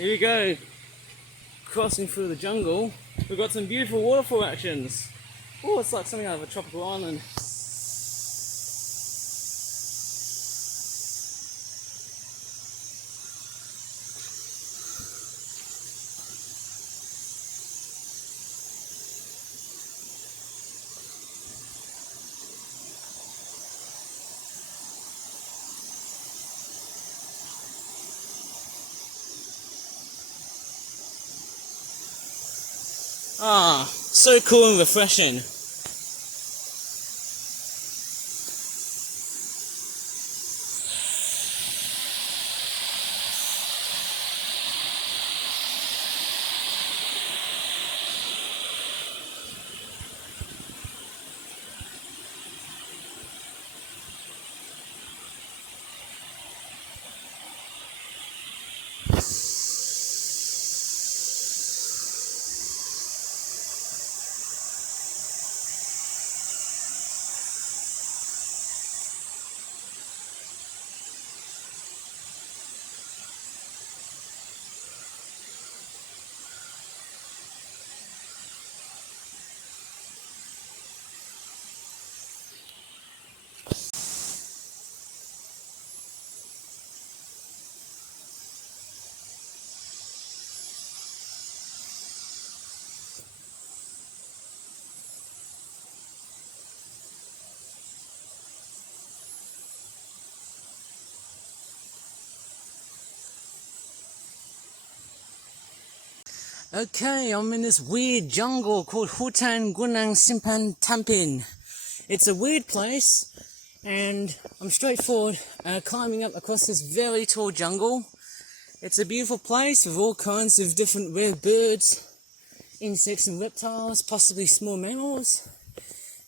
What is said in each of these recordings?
Here you go, crossing through the jungle. We've got some beautiful waterfall actions. Oh, it's like something out of a tropical island. Ah, so cool and refreshing. Okay, I'm in this weird jungle called Hutan Gunung Simpan Tampin. It's a weird place, and I'm straightforward climbing up across this very tall jungle. It's a beautiful place with all kinds of different rare birds, insects and reptiles, possibly small mammals,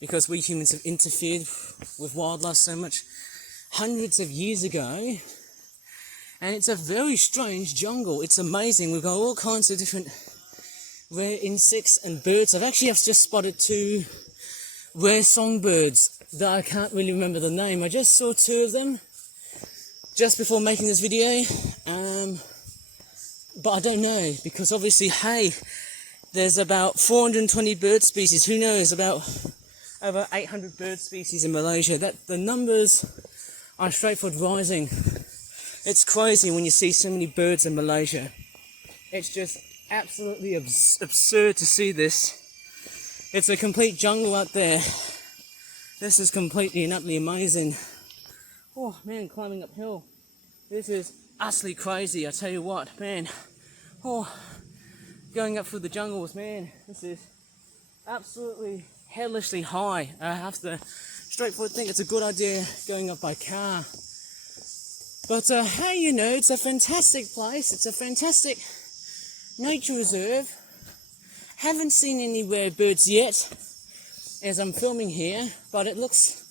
because we humans have interfered with wildlife so much hundreds of years ago. And it's a very strange jungle. It's amazing. We've got all kinds of different rare insects and birds. I've just spotted two rare songbirds that I can't really remember the name. I just saw two of them just before making this video. But I don't know, because obviously, hey, there's about 420 bird species. Who knows, about over 800 bird species in Malaysia. The numbers are straightforward rising. It's crazy when you see so many birds in Malaysia. It's just absolutely absurd to see this. It's a complete jungle out there. This is completely and utterly amazing. Oh man, climbing uphill. This is utterly crazy, I tell you what, man. Oh, going up through the jungles, man. This is absolutely hellishly high. I have to straightforward think it's a good idea going up by car. But hey, you know, it's a fantastic place. It's a fantastic nature reserve. Haven't seen any rare birds yet as I'm filming here, but it looks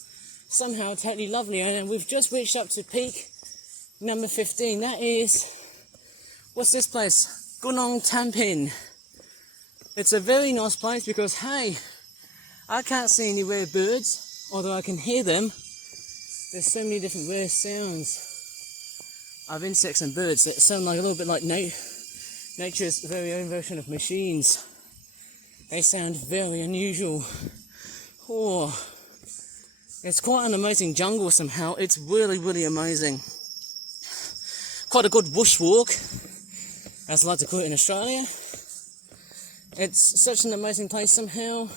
somehow totally lovely. And we've just reached up to peak number 15. That is, what's this place? Gunung Tampin. It's a very nice place because, hey, I can't see any rare birds, although I can hear them. There's so many different rare sounds of insects and birds that sound like a little bit like nature's very own version of machines. They sound very unusual. Oh, it's quite an amazing jungle somehow. It's really, really amazing. Quite a good bushwalk, as I like to call it in Australia. It's such an amazing place somehow.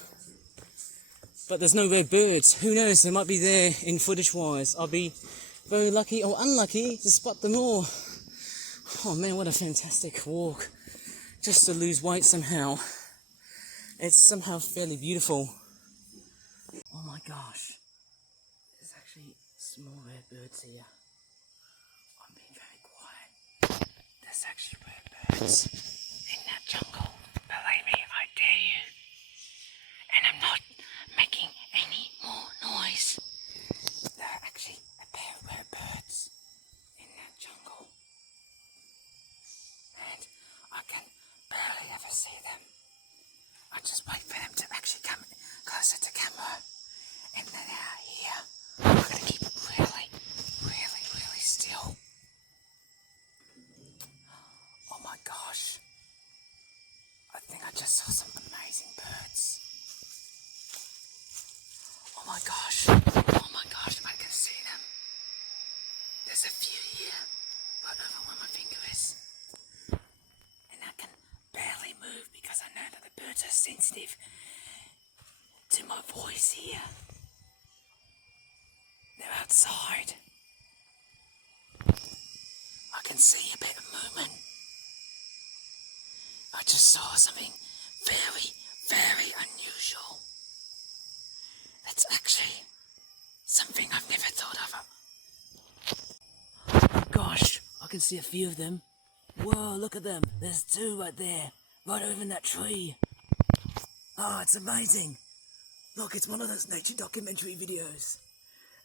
But there's no rare birds. Who knows, they might be there in footage wise. I'll be very lucky or unlucky to spot them all. Oh man, what a fantastic walk. Just to lose weight somehow. It's somehow fairly beautiful. Oh my gosh. There's actually small rare birds here. I'm being very quiet. There's actually rare birds in that jungle. Believe me, I dare you. And I'm not making any more noise. There are actually a pair of rare birds in that jungle. And I can barely ever see them. I just wait for them to actually come closer to camera. And then out here, I'm going to keep really, really, really still. Oh my God. my gosh. Oh my gosh, I can see them. There's a few here, right over where my finger is. And I can barely move because I know that the birds are sensitive to my voice here. They're outside. I can see a bit of movement. I just saw something very, very unusual. That's actually something I've never thought of. Oh gosh, I can see a few of them. Whoa, look at them. There's two right there, right over in that tree. Oh, it's amazing. Look, it's one of those nature documentary videos.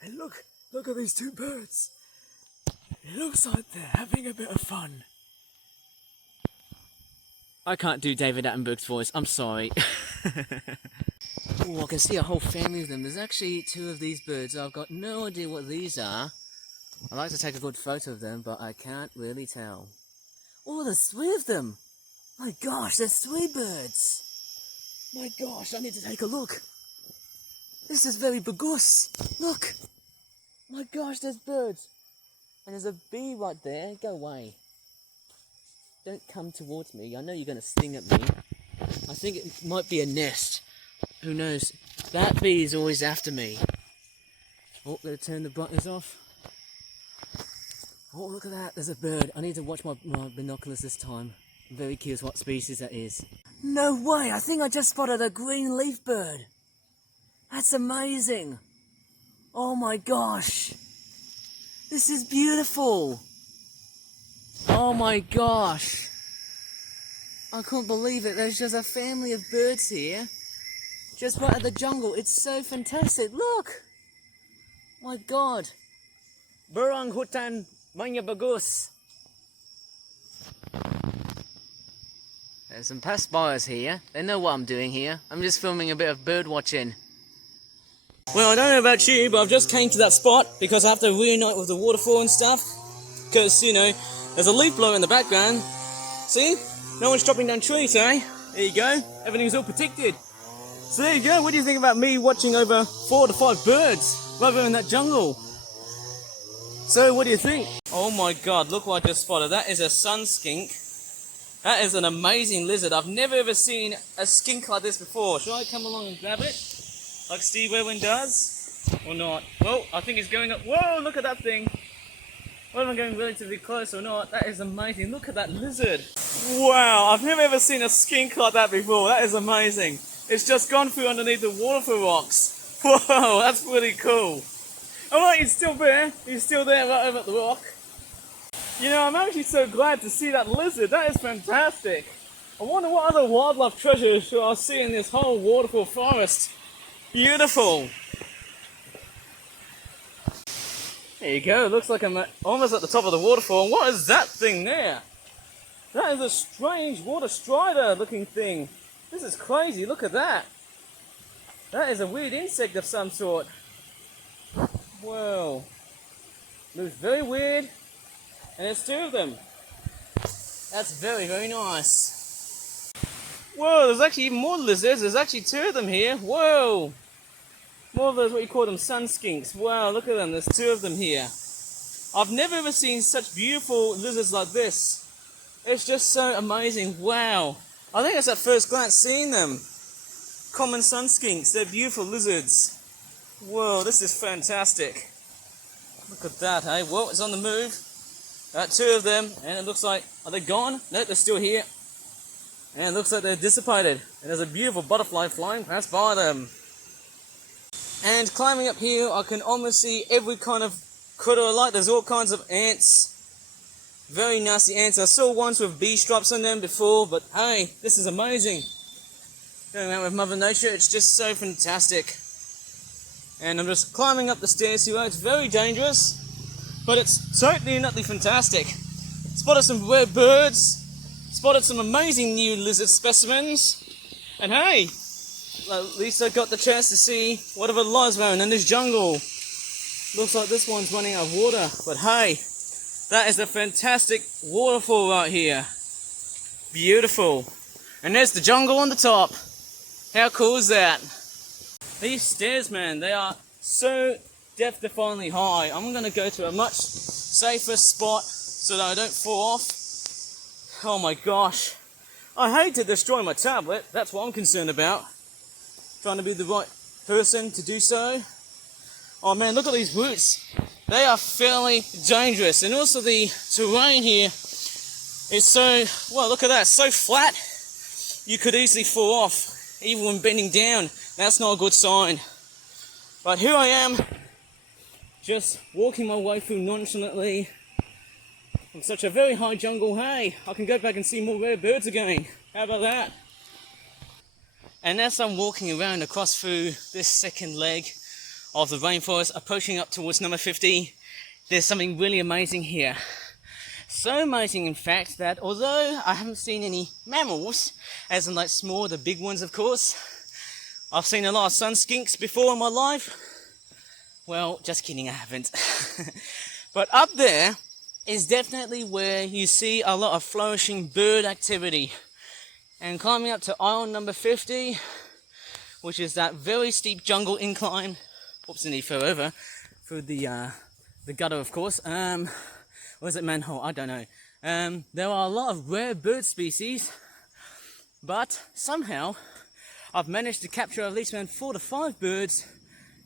And look at these two birds. It looks like they're having a bit of fun. I can't do David Attenborough's voice, I'm sorry. Oh, I can see a whole family of them. There's actually two of these birds. I've got no idea what these are. I'd like to take a good photo of them, but I can't really tell. Oh, there's three of them. My gosh, there's three birds. My gosh, I need to take a look. This is very bagus. Look. My gosh, there's birds. And there's a bee right there. Go away. Don't come towards me. I know you're going to sting at me. I think it might be a nest. Who knows? That bee is always after me. Oh, gotta turn the brightness off. Oh, look at that. There's a bird. I need to watch my binoculars this time. I'm very curious what species that is. No way! I think I just spotted a green leaf bird. That's amazing. Oh my gosh. This is beautiful. Oh my gosh. I couldn't believe it. There's just a family of birds here. Just right at the jungle. It's so fantastic. Look. My God. Burang hutan manya bagus. There's some passersby here. They know what I'm doing here. I'm just filming a bit of bird watching. Well, I don't know about you, but I've just came to that spot because I have to reunite with the waterfall and stuff. Because, you know, there's a leaf blower in the background. See? No one's chopping down trees, eh? There you go. Everything's all protected. So there you go. What do you think about me watching over 4 to 5 birds right there in that jungle? So, what do you think? Oh my God, look what I just spotted. That is a sun skink. That is an amazing lizard. I've never ever seen a skink like this before. Shall I come along and grab it? Like Steve Irwin does? Or not? Well, I think it's going up. Whoa, look at that thing. Whether I'm going relatively close or not, that is amazing. Look at that lizard. Wow, I've never ever seen a skink like that before. That is amazing. It's just gone through underneath the waterfall rocks. Whoa, that's pretty cool. Alright, he's still there. He's still there right over at the rock. You know, I'm actually so glad to see that lizard. That is fantastic. I wonder what other wildlife treasures I see in this whole waterfall forest. Beautiful. There you go. It looks like I'm almost at the top of the waterfall. And what is that thing there? That is a strange water strider looking thing. This is crazy. Look at that. That is a weird insect of some sort. Whoa. Looks very weird. And there's 2 of them. That's very, very nice. Whoa, there's actually even more lizards. There's actually 2 of them here. Whoa. More of those, what you call them, sun skinks. Wow, look at them. There's 2 of them here. I've never ever seen such beautiful lizards like this. It's just so amazing. Wow. I think that's at first glance seeing them. Common sun skinks. They're beautiful lizards. Whoa, this is fantastic. Look at that, hey? Whoa, it's on the move. 2 of them, and it looks like, are they gone? No, they're still here. And it looks like they're dissipated. And there's a beautiful butterfly flying past by them. And climbing up here, I can almost see every kind of critter I like. There's all kinds of ants. Very nasty ants. I saw ones with bee stripes on them before, but hey, this is amazing. Going out with Mother Nature, it's just so fantastic. And I'm just climbing up the stairs here. It's very dangerous, but it's totally and utterly fantastic. Spotted some rare birds, spotted some amazing new lizard specimens, and hey, at least I got the chance to see whatever lies around in this jungle. Looks like this one's running out of water, but hey, that is a fantastic waterfall right here. Beautiful. And there's the jungle on the top. How cool is that? These stairs, man, they are so depth-defyingly high. I'm gonna go to a much safer spot so that I don't fall off. Oh my gosh. I hate to destroy my tablet, that's what I'm concerned about. Trying to be the right person to do so. Oh man, look at these roots. They are fairly dangerous, and also the terrain here is so, well, look at that, so flat. You could easily fall off, even when bending down. That's not a good sign. But here I am, just walking my way through nonchalantly from such a very high jungle. Hey, I can go back and see more rare birds again. How about that? And as I'm walking around across through this second leg of the rainforest, approaching up towards number 50, there's something really amazing here. So amazing, in fact, that although I haven't seen any mammals, as in like small, the big ones of course, I've seen a lot of sun skinks before in my life. Well, just kidding, I haven't. But up there is definitely where you see a lot of flourishing bird activity. And climbing up to island number 50, which is that very steep jungle incline. Oops, and he fell over through the gutter, of course. Was it manhole? I don't know. There are a lot of rare bird species, but somehow I've managed to capture at least around 4 to 5 birds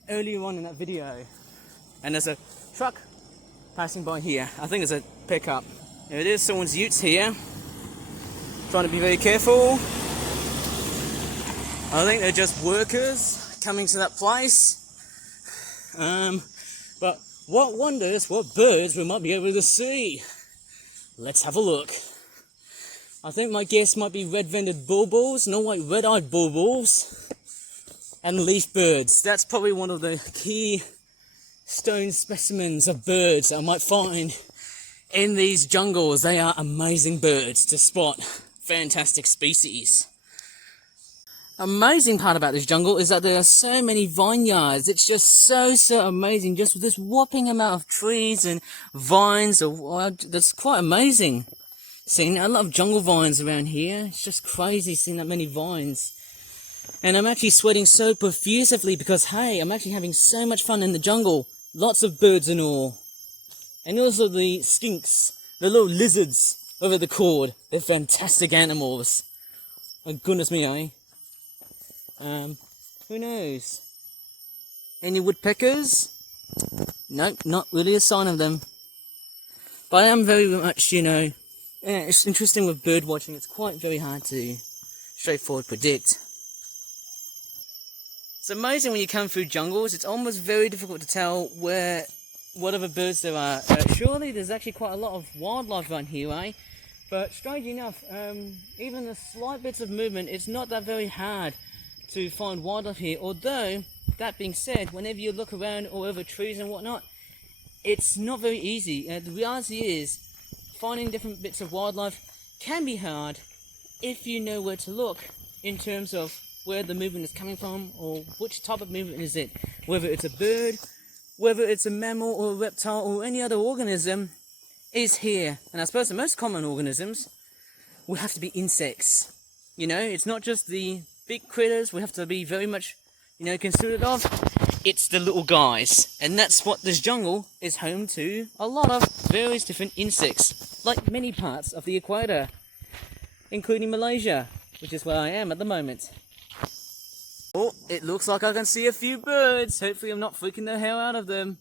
earlier on in that video. And there's a truck passing by here. I think it's a pickup. There it is, someone's utes here. Trying to be very careful. I think they're just workers coming to that place. But what wonders, what birds we might be able to see? Let's have a look. I think my guess might be red-vented bulbuls, not like red-eyed bulbuls, and leaf birds. That's probably one of the key stone specimens of birds that I might find in these jungles. They are amazing birds to spot. Fantastic species. Amazing part about this jungle is that there are so many vineyards. It's just so amazing, just with this whopping amount of trees and vines. That's quite amazing. Seeing a lot of jungle vines around here. It's just crazy seeing that many vines. And I'm actually sweating so profusely because, hey, I'm actually having so much fun in the jungle. Lots of birds and all. And also the skinks, the little lizards over the cord. They're fantastic animals. Oh, goodness me, eh? Who knows? Any woodpeckers? Nope, not really a sign of them. But I am very much, it's interesting with bird watching. It's quite very hard to straightforward predict. It's amazing when you come through jungles. It's almost very difficult to tell what other birds there are. Surely there's actually quite a lot of wildlife around here, eh? But strangely enough, even the slight bits of movement, it's not that very hard to find wildlife here. Although, that being said, whenever you look around or over trees and whatnot, it's not very easy. The reality is, finding different bits of wildlife can be hard if you know where to look in terms of where the movement is coming from or which type of movement is it. Whether it's a bird, whether it's a mammal or a reptile or any other organism is here. And I suppose the most common organisms will have to be insects. It's not just the big critters we have to be very much, considerate of. It's the little guys. And that's what this jungle is home to. A lot of various different insects, like many parts of the equator, including Malaysia, which is where I am at the moment. Oh, it looks like I can see a few birds. Hopefully I'm not freaking the hell out of them.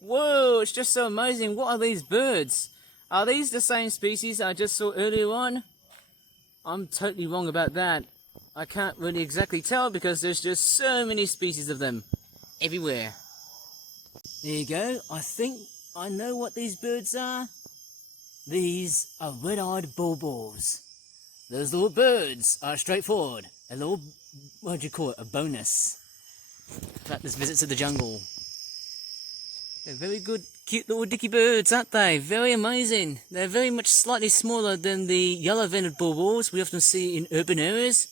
Whoa, it's just so amazing. What are these birds? Are these the same species I just saw earlier on? I'm totally wrong about that. I can't really exactly tell because there's just so many species of them everywhere. There you go. I think I know what these birds are. These are red-eyed bulbuls. Those little birds are straightforward. A little, what do you call it, a bonus about this visit to the jungle. They're very good, cute little dicky birds, aren't they? Very amazing. They're very much slightly smaller than the yellow-vented bulbuls we often see in urban areas.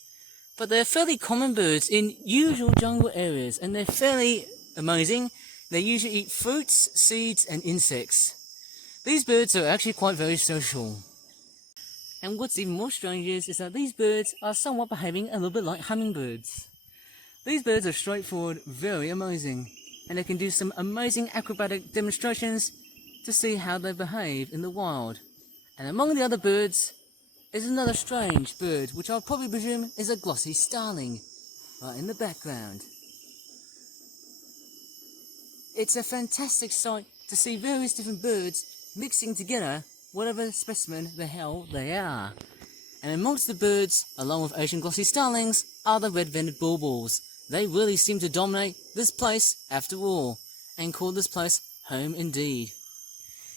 But they're fairly common birds in usual jungle areas, and they're fairly amazing. They usually eat fruits, seeds, and insects. These birds are actually quite very social. And what's even more strange is that these birds are somewhat behaving a little bit like hummingbirds. These birds are straightforward, very amazing, and they can do some amazing acrobatic demonstrations to see how they behave in the wild. And among the other birds is another strange bird, which I'll probably presume is a glossy starling, right in the background. It's a fantastic sight to see various different birds mixing together whatever specimen the hell they are. And amongst the birds, along with Asian glossy starlings, are the red-vented bulbuls. They really seem to dominate this place after all, and call this place home indeed.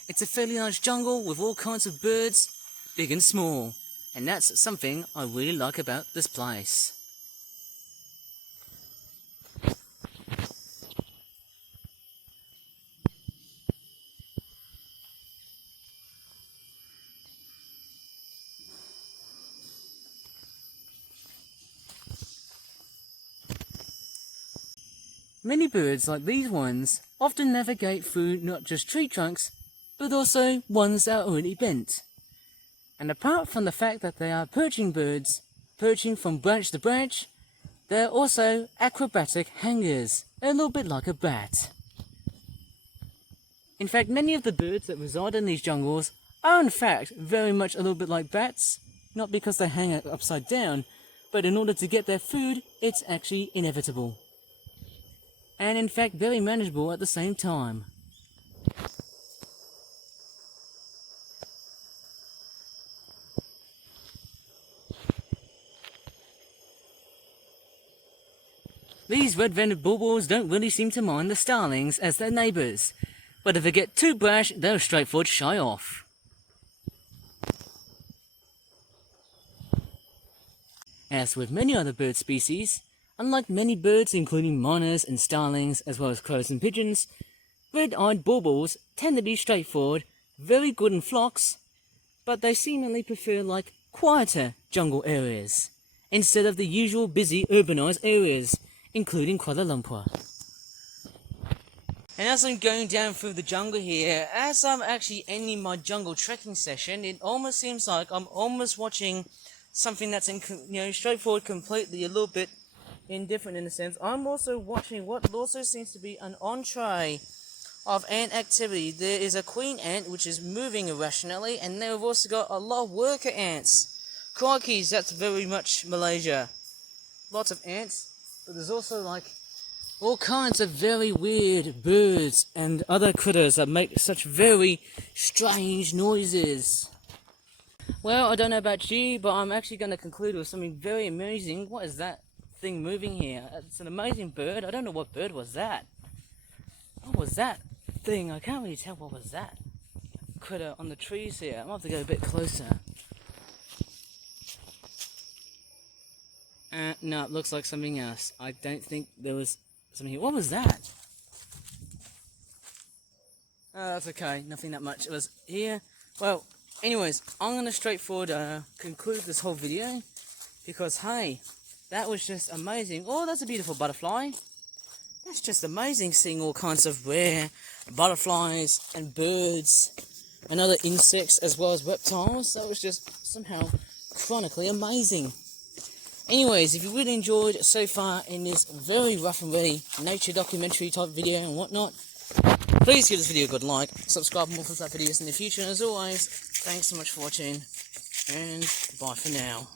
It's a fairly large jungle with all kinds of birds, big and small, and that's something I really like about this place. Many birds like these ones often navigate through not just tree trunks, but also ones that are already bent. And apart from the fact that they are perching birds, perching from branch to branch, they're also acrobatic hangers, a little bit like a bat. In fact, many of the birds that reside in these jungles are in fact very much a little bit like bats, not because they hang upside down, but in order to get their food, it's actually inevitable. And in fact very manageable at the same time. These red-vented bulbuls don't really seem to mind the starlings as their neighbours, but if they get too brash, they'll straightforward shy off. As with many other bird species, unlike many birds including miners and starlings as well as crows and pigeons, red-eyed bulbuls tend to be straightforward, very good in flocks, but they seemingly prefer like quieter jungle areas, instead of the usual busy urbanised areas, including Kuala Lumpur. And as I'm going down through the jungle here, as I'm actually ending my jungle trekking session, it almost seems like I'm almost watching something that's straightforward, completely a little bit indifferent in a sense. I'm also watching what also seems to be an entree of ant activity. There is a queen ant which is moving irrationally, and then we've also got a lot of worker ants. Crikeys, that's very much Malaysia. Lots of ants, but there's also like all kinds of very weird birds and other critters that make such very strange noises. Well, I don't know about you, but I'm actually going to conclude with something very amazing. What is that thing moving here? It's an amazing bird. I don't know what bird was that. What was that thing? I can't really tell what was that critter on the trees here. I'm going to have to go a bit closer. No, it looks like something else. I don't think there was something here. What was that? Oh, that's okay. Nothing that much. It was here. Well, anyways, I'm going to straightforward conclude this whole video because, hey, that was just amazing. Oh, that's a beautiful butterfly. That's just amazing seeing all kinds of rare butterflies and birds and other insects as well as reptiles. That was just somehow chronically amazing. Anyways, if you really enjoyed so far in this very rough and ready nature documentary type video and whatnot, please give this video a good like, subscribe for more for such videos in the future, and as always, thanks so much for watching, and bye for now.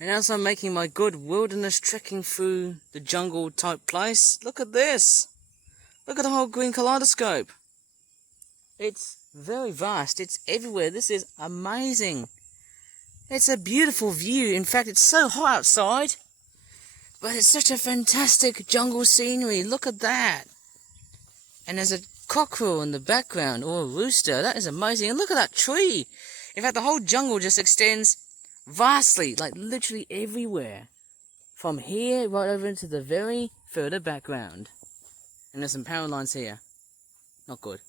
And as I'm making my good wilderness trekking through the jungle type place, look at this! Look at the whole green kaleidoscope! It's very vast, it's everywhere, this is amazing! It's a beautiful view, in fact it's so hot outside, but it's such a fantastic jungle scenery, look at that! And there's a cockerel in the background, or a rooster. That is amazing. And look at that tree. In fact, the whole jungle just extends vastly, like literally everywhere. From here right over into the very further background. And there's some power lines here. Not good.